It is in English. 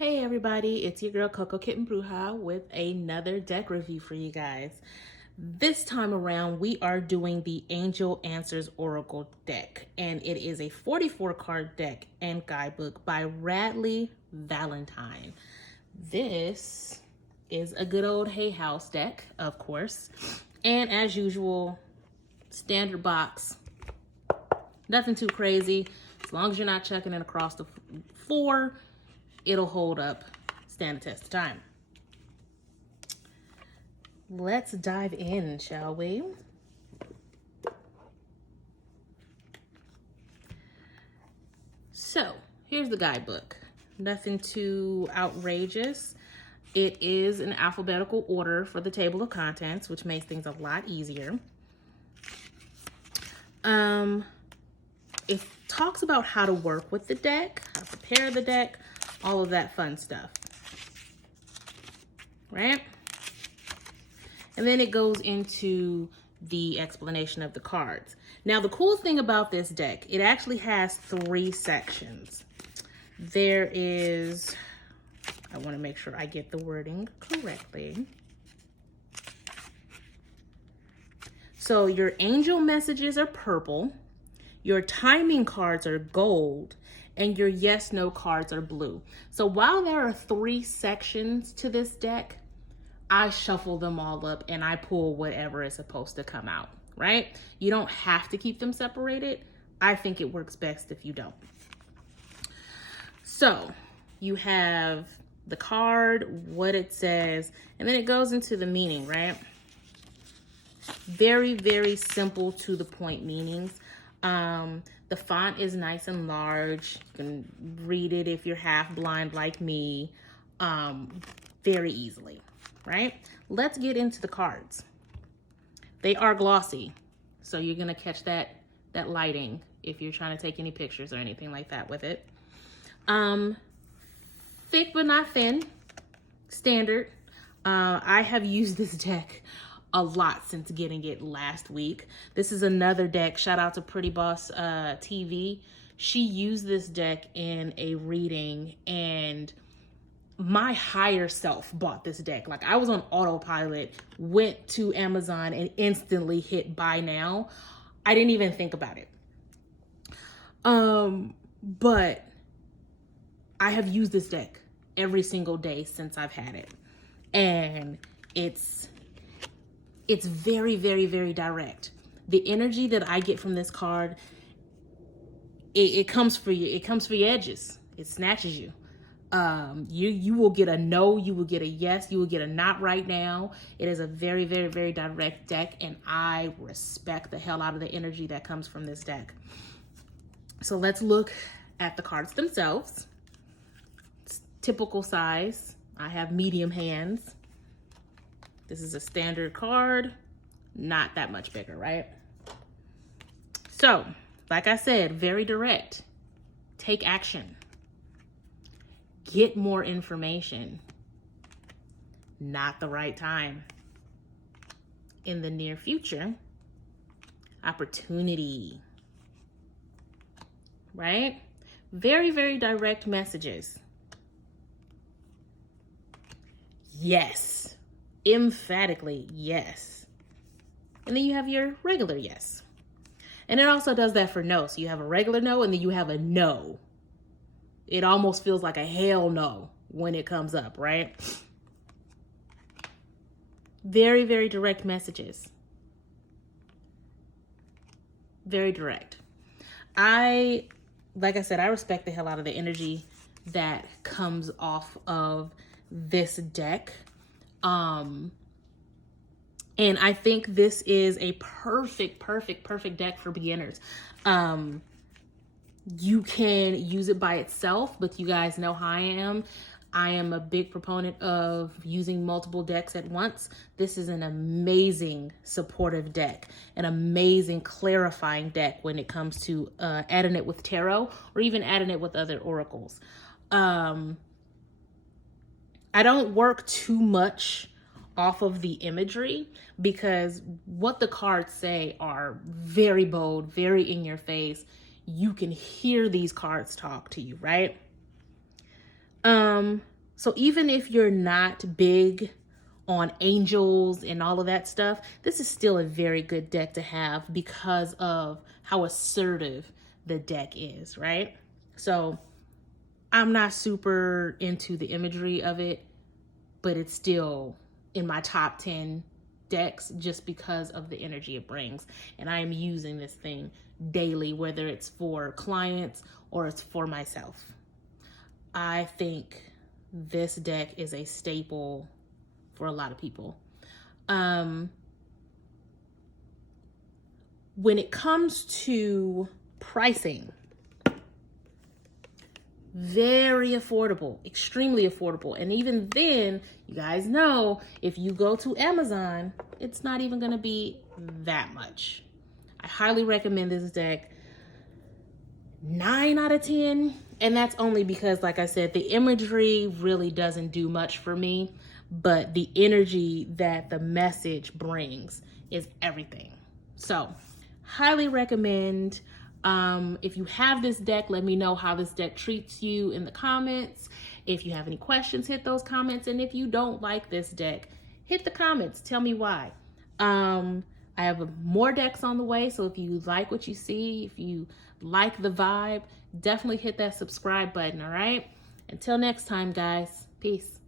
Hey everybody, it's your girl Coco Kitten Bruja with another deck review for you guys. This time around, we are doing the Angel Answers Oracle deck, and it is a 44 card deck and guidebook by Radley Valentine. This is a good old Hay House deck, of course, and as usual, standard box, nothing too crazy. As long as you're not chucking it across the floor, it'll hold up, stand the test of time. Let's dive in, shall we? So, here's the guidebook. Nothing too outrageous. It is in alphabetical order for the table of contents, which makes things a lot easier. It talks about how to work with the deck, how to prepare the deck, all of that fun stuff, right? And then it goes into the explanation of the cards. Now, the cool thing about this deck, it actually has 3 sections. There is, I want to make sure I get the wording correctly. So your angel messages are purple, your timing cards are gold, and your yes, no cards are blue. So while there are 3 sections to this deck, I shuffle them all up and I pull whatever is supposed to come out, right? You don't have to keep them separated. I think it works best if you don't. So you have the card, what it says, and then it goes into the meaning, right? Very, very simple to the point meanings. The font is nice and large. You can read it if you're half blind like me, very easily, right? Let's get into the cards. They are glossy, so you're gonna catch that lighting if you're trying to take any pictures or anything like that with it. Thick but not thin, standard. I have used this deck a lot since getting it last week. This is another deck. Shout out to Pretty Boss TV. She used this deck in a reading and my higher self bought this deck. Like, I was on autopilot, went to Amazon and instantly hit buy now. I didn't even think about it. But I have used this deck every single day since I've had it. And it's very, very, very direct. The energy that I get from this card, it comes for you. It comes for your edges. It snatches you. You will get a no, you will get a yes, you will get a not right now. It is a very, very, very direct deck, and I respect the hell out of the energy that comes from this deck. So let's look at the cards themselves. It's typical size. I have medium hands. This is a standard card, not that much bigger, right? So, like I said, very direct. Take action. Get more information. Not the right time. In the near future, opportunity. Right? Very, very direct messages. Yes. Emphatically yes. And then you have your regular yes. And it also does that for no. So you have a regular no and then you have a no. It almost feels like a hell no when it comes up, right? Very, very direct messages. Very direct. Like I said, I respect the hell out of the energy that comes off of this deck. And I think this is a perfect deck for beginners. You can use it by itself, but you guys know how I am. I am a big proponent of using multiple decks at once. This is an amazing supportive deck, an amazing clarifying deck when it comes to adding it with tarot or even adding it with other oracles. I don't work too much off of the imagery because what the cards say are very bold, very in your face. You can hear these cards talk to you, right? So even if you're not big on angels and all of that stuff, this is still a very good deck to have because of how assertive the deck is, right? So I'm not super into the imagery of it, but it's still in my top 10 decks just because of the energy it brings. And I am using this thing daily, whether it's for clients or it's for myself. I think this deck is a staple for a lot of people. When it comes to pricing, very affordable, extremely affordable. And even then, you guys know, if you go to Amazon, it's not even going to be that much. I highly recommend this deck. 9 out of 10. And that's only because, like I said, the imagery really doesn't do much for me, but the energy that the message brings is everything. So highly recommend. If you have this deck, let me know how this deck treats you in the comments. If you have any questions, hit those comments. And if you don't like this deck, hit the comments. Tell me why. I have more decks on the way. So if you like what you see, if you like the vibe, definitely hit that subscribe button. All right. Until next time, guys. Peace.